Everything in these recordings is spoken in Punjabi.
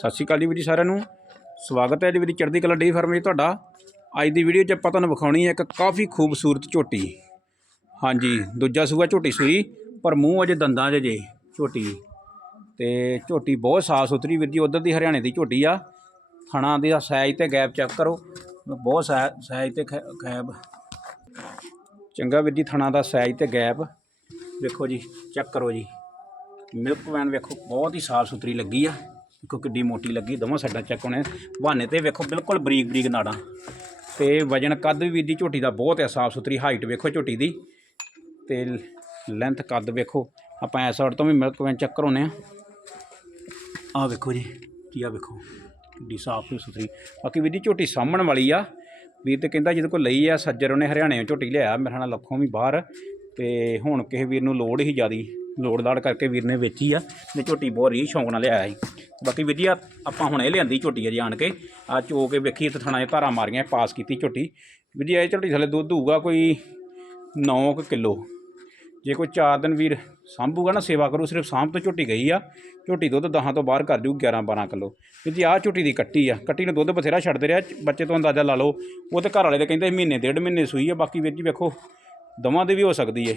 ਸਤਿ ਸ਼੍ਰੀ ਅਕਾਲ ਜੀ ਵੀਰ ਜੀ ਸਾਰਿਆਂ ਨੂੰ। ਸਵਾਗਤ ਹੈ ਜੀ ਵੀਰ ਜੀ ਚੜ੍ਹਦੀ ਕਲਾ ਡੀ ਫਾਰਮ ਜੀ ਤੁਹਾਡਾ। ਅੱਜ ਦੀ ਵੀਡੀਓ 'ਚ ਆਪਾਂ ਤੁਹਾਨੂੰ ਵਿਖਾਉਣੀ ਹੈ ਇੱਕ ਕਾਫੀ ਖੂਬਸੂਰਤ ਝੋਟੀ। ਹਾਂਜੀ, ਦੂਜਾ ਸੂਆ ਝੋਟੀ ਸੂਈ, ਪਰ ਮੂੰਹ ਅਜੇ ਦੰਦਾਂ 'ਚ ਜੇ ਝੋਟੀ। ਤੇ ਝੋਟੀ ਬਹੁਤ ਸਾਫ਼ ਸੁਥਰੀ ਵੀਰ ਜੀ, ਉਧਰ ਦੀ ਹਰਿਆਣੇ ਦੀ ਝੋਟੀ ਆ। ਥਣਾ ਦੇ ਸਾਈਜ਼ ਤੇ ਗੈਪ ਚੈੱਕ ਕਰੋ। ਬਹੁਤ ਸਾਈਜ਼ ਤੇ ਖੈ- ਗੈਪ ਚੰਗਾ ਵੀਰ ਜੀ, ਥਣਾ ਦਾ ਸਾਈਜ਼ ਤੇ ਗੈਪ। ਵੇਖੋ ਜੀ, ਚੈੱਕ ਕਰੋ ਜੀ। ਮਿਲਕ ਵੈਨ ਵੇਖੋ, ਬਹੁਤ ਹੀ ਸਾਫ਼ ਸੁਥਰੀ ਲੱਗੀ ਆ। ਦੇਖੋ ਕਿੱਡੀ ਮੋਟੀ ਲੱਗੀ, ਦੋਵਾਂ ਸਾਈਡਾਂ ਚੈੱਕ ਹੋਣੇ। ਬਹਾਨੇ ਤੇ ਵੇਖੋ, ਬਿਲਕੁਲ ਬਰੀਕ ਬਰੀਕ ਨਾੜਾਂ। ਤੇ ਵਜਨ ਕੱਦ ਵੀ ਵੀਰ ਦੀ ਝੋਟੀ ਦਾ ਬਹੁਤ ਹੈ, ਸਾਫ਼ ਸੁਥਰੀ ਹਾਈਟ ਵੇਖੋ ਝੋਟੀ ਦੀ। ਤੇ ਲੈਂਥ ਕੱਦ ਵੇਖੋ, ਆਪਾਂ ਐਸ ਸਾਈਡ ਤੋਂ ਵੀ ਮਿਲਕ ਵੈਨ ਚੈੱਕ ਕਰਾਉਨੇ ਆ ਆ ਵੇਖੋ ਜੀ, ਕੀ ਆ ਵੇਖੋ। ਕਿੱਡੀ ਸਾਫ਼ ਸੁਥਰੀ। ਬਾਕੀ ਵੀਰ ਦੀ ਝੋਟੀ ਸਾਹਮਣ ਵਾਲੀ ਆ। ਵੀਰ ਤੇ ਕਹਿੰਦਾ ਜਿਹਦੇ ਕੋਲ ਲਈ ਆ, ਸੱਜਰ ਉਹਨੇ ਹਰਿਆਣੇ ਝੋਟੀ ਲਿਆ, ਮੇਰੇ ਨਾਲ ਲੱਖੋਂ ਵੀ ਬਾਹਰ। ਤੇ ਹੁਣ ਕਿਸੇ ਵੀਰ ਨੂੰ ਲੋੜ ਹੀ ਜ਼ਿਆਦੀ, ਲੋੜਦਾੜ ਕਰਕੇ ਵੀਰ ਨੇ ਵੇਚੀ ਆ। ਤੇ ਝੋਟੀ ਬਹੁਤ ਰੀ ਸ਼ੌਂਕ ਨਾਲ ਲਿਆਇਆ ਸੀ। ਬਾਕੀ ਵੀਰ ਜੀ ਆ ਆਪਾਂ ਹੁਣ ਇਹ ਲਿਆਂਦੀ ਝੋਟੀ ਆ ਆਣ ਕੇ। ਆ ਚੋ ਕੇ ਵੇਖੀ ਤੇ ਥਾਣਾ 'ਚ ਧਾਰਾਂ ਮਾਰੀਆਂ, ਪਾਸ ਕੀਤੀ ਝੋਟੀ। ਵੀਰ ਜੀ ਇਹ ਝੋਟੀ ਥੱਲੇ ਦੁੱਧ ਹੋਊਗਾ ਕੋਈ 9 ਕਿਲੋ। ਜੇ ਕੋਈ 4 ਦਿਨ ਵੀਰ ਸਾਂਭੂਗਾ ਨਾ, ਸੇਵਾ ਕਰੂ, ਸਿਰਫ ਸਾਂਭ ਤੋਂ ਝੋਟੀ ਗਈ ਆ। ਝੋਟੀ ਦੁੱਧ 10 ਤੋਂ ਬਾਹਰ ਕਰ ਜੂ 11 12 ਕਿਲੋ। ਵੀਰ ਜੀ ਆਹ ਝੋਟੀ ਦੀ ਕੱਟੀ ਆ। ਕੱਟੀ ਨੂੰ ਦੁੱਧ ਬਥੇਰਾ ਛੱਡਦੇ ਰਿਹਾ, ਬੱਚੇ ਤੋਂ ਅੰਦਾਜ਼ਾ ਲਾ ਲਓ। ਉਹ ਤੇ ਘਰ ਵਾਲੇ ਦੇ ਕਹਿੰਦੇ ਮਹੀਨੇ, ਡੇਢ ਮਹੀਨੇ ਸੂਈ ਆ, ਬਾਕੀ ਵੀਰ ਜੀ ਵੇਖੋ, ਦਵਾਂ ਦੇ ਵੀ ਹੋ ਸਕਦੀ ਏ।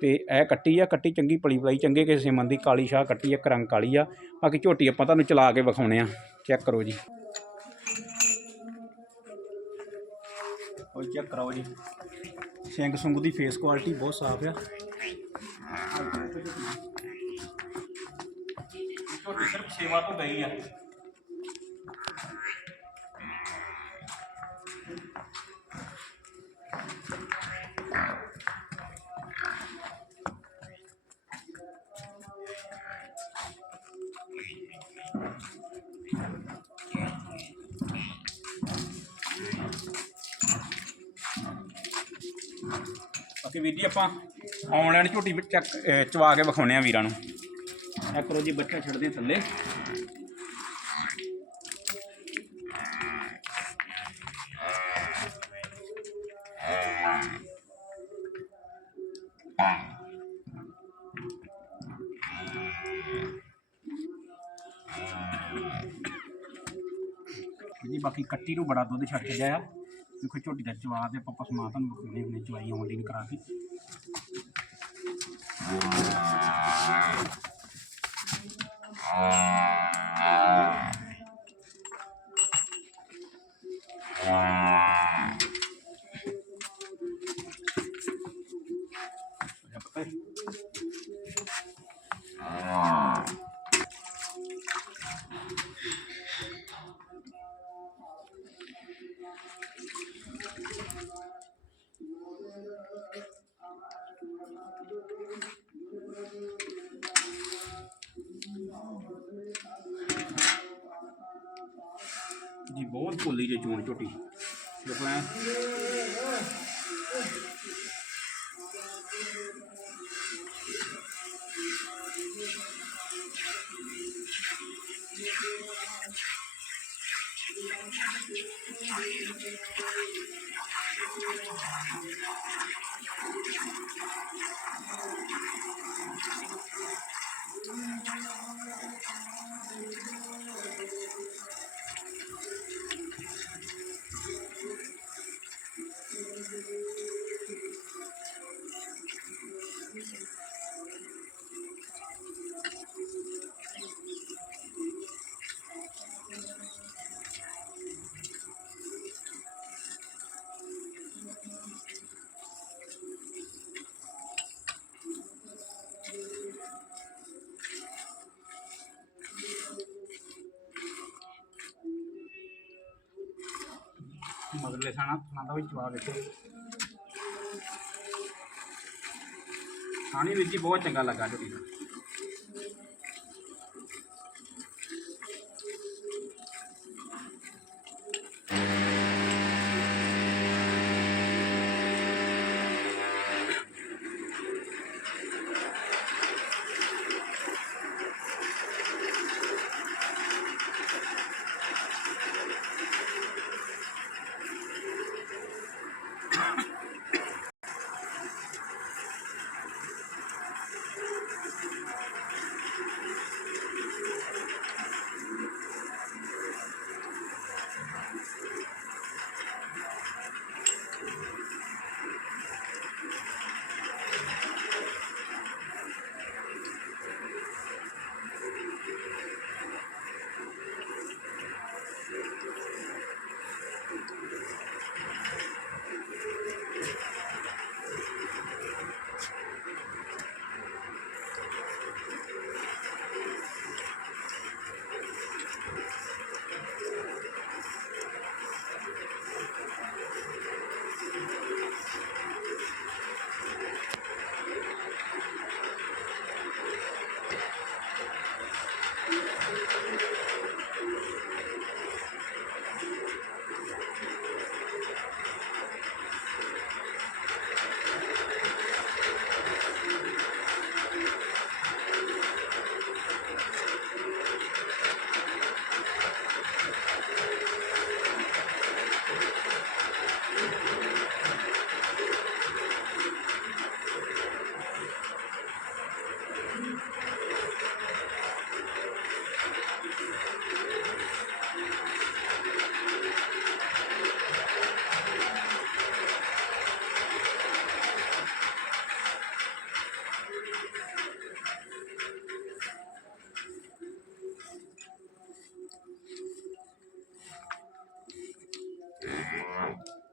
ਤੇ ਇਹ ਕੱਟੀ ਆ, ਕੱਟੀ ਚੰਗੀ ਪਲੀ ਪਲਾਈ, ਚੰਗੇ ਕਿਸੇ ਸਿਮਨ ਦੀ ਕਾਲੀ ਸ਼ਾਹ ਕੱਟੀ ਆ ਰੰਗ ਕਾਲੀ ਆ। ਬਾਕੀ ਝੋਟੀ ਆਪਾਂ ਤੁਹਾਨੂੰ ਚਲਾ ਕੇ ਵਿਖਾਉਣੇ ਆ। ਚੈੱਕ ਕਰੋ ਜੀ। ਕੋਈ ਚੈੱਕ ਕਰਾਓ ਜੀ। ਸਿੰਘ ਸੁੰਗ ਦੀ ਫੇਸ ਕੁਆਲਿਟੀ ਬਹੁਤ ਸਾਫ਼ ਆ। ਝੋਟੀ ਸਿਰਫ ਸੇਵਾ ਤੋਂ ਗਈ ਆ। ਬਾਕੀ ਵੀਰ ਜੀ ਆਪਾਂ ਆਨਲਾਈਨ ਝੋਟੀ ਵਿੱਚ ਚੱਕ ਚਵਾ ਕੇ ਵਿਖਾਉਣੇ ਆ ਵੀਰਾਂ ਨੂੰ। ਇਹ ਕਰੋ ਜੀ, ਬੱਚਾ ਛੱਡਦੇ ਥੱਲੇ। ਜੀ, ਬਾਕੀ ਕੱਟੀ ਨੂੰ ਬੜਾ ਦੁੱਧ ਛੱਡ ਕੇ ਜਾਇਆ। ਦੇਖੋ ਝੋਟੀ ਦਾ ਚਵਾ ਤੇ ਆਪਾਂ ਪਸਮਾ ਤੁਹਾਨੂੰ ਵਿਖਾਉਣੇ ਹੁਣੇ ਚਵਾਈ ਆਨਲਾਈਨ ਕਰਾ ਕੇ। ਜੀ ਬਹੁਤ ਭੁੱਲੀ ਜੇ ਚੋਣ ਝੋਟੀ। ਦੇਖੋ ਐ। ਮਗਰਲੇ ਸਾਣਾ ਥਾਣਾ ਦਾ ਵੀ ਚਵਾ ਵੇਖੋ ਖਾਣੀ ਵਿੱਚ ਬਹੁਤ ਚੰਗਾ ਲੱਗਾ ਝੋਟੀ ਦਾ うん。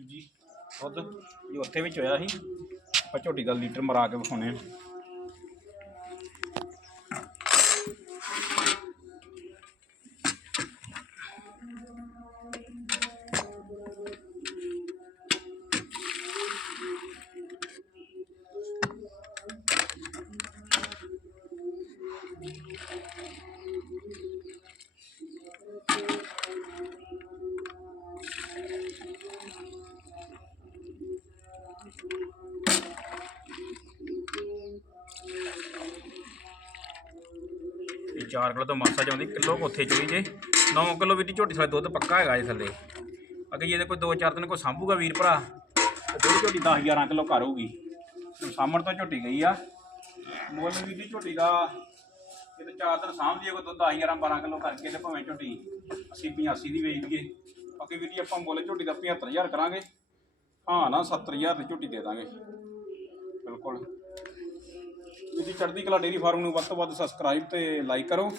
ਜੀ, ਦੁੱਧ ਜੋ ਉੱਥੇ ਵਿੱਚ ਹੋਇਆ ਸੀ, ਆਪਾਂ ਝੋਟੀ ਦਾ ਲੀਟਰ ਮਰਾ ਕੇ ਵਿਖਾਉਣੇ ਆ 4 ਕਿਲੋ ਤੋਂ ਮਾਸਾ ਜਾਂਦੀ ਕਿਲੋ ਕੋਥੇ ਉੱਥੇ ਚੋਈ ਜੇ। 9 ਕਿਲੋ ਵੀ ਦੀ ਝੋਟੀ ਥੱਲੇ ਦੁੱਧ ਪੱਕਾ ਹੈਗਾ ਇਹ ਥੱਲੇ। ਅੱਗੇ ਜੇ ਕੋਈ 2-4 ਦਿਨ ਕੋਈ ਸਾਂਭੂਗਾ ਵੀਰ ਭਰਾ। ਤੇ ਝੋਟੀ 10-11 ਕਿਲੋ ਘਰ ਹੋਊਗੀ। ਸਾਹਮਣ ਤੋਂ ਝੋਟੀ ਗਈ ਆ। ਮੁੱਲ ਵੀ ਦੀ ਝੋਟੀ ਦਾ ਕਿਤੇ 4 ਦਿਨ ਸਾਂਭ ਲਈਏ ਕੋਈ ਦੁੱਧ 11 12 ਕਿਲੋ ਕਰਕੇ ਤੇ ਭਾਵੇਂ ਝੋਟੀ 80-85 ਦੀ ਵੇਚ ਦਈਏ। ਬਾਕੀ ਵੀਰ ਜੀ ਆਪਾਂ ਮੁੱਲ ਝੋਟੀ ਦਾ 75000 ਕਰਾਂਗੇ। ਹਾਂ ਨਾ 70000 ਦੀ ਝੋਟੀ ਦੇ ਦਾਂਗੇ। ਬਿਲਕੁਲ। ਵੀਰ ਜੀ, ਚੜ੍ਹਦੀ ਕਲਾ ਡੇਰੀ ਫਾਰਮ ਨੂੰ ਵੱਧ ਤੋਂ ਵੱਧ ਸਬਸਕ੍ਰਾਈਬ ਤੇ ਲਾਈਕ ਕਰੋ।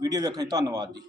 ਵੀਡੀਓ ਵੇਖਣ ਲਈ ਧੰਨਵਾਦ ਜੀ।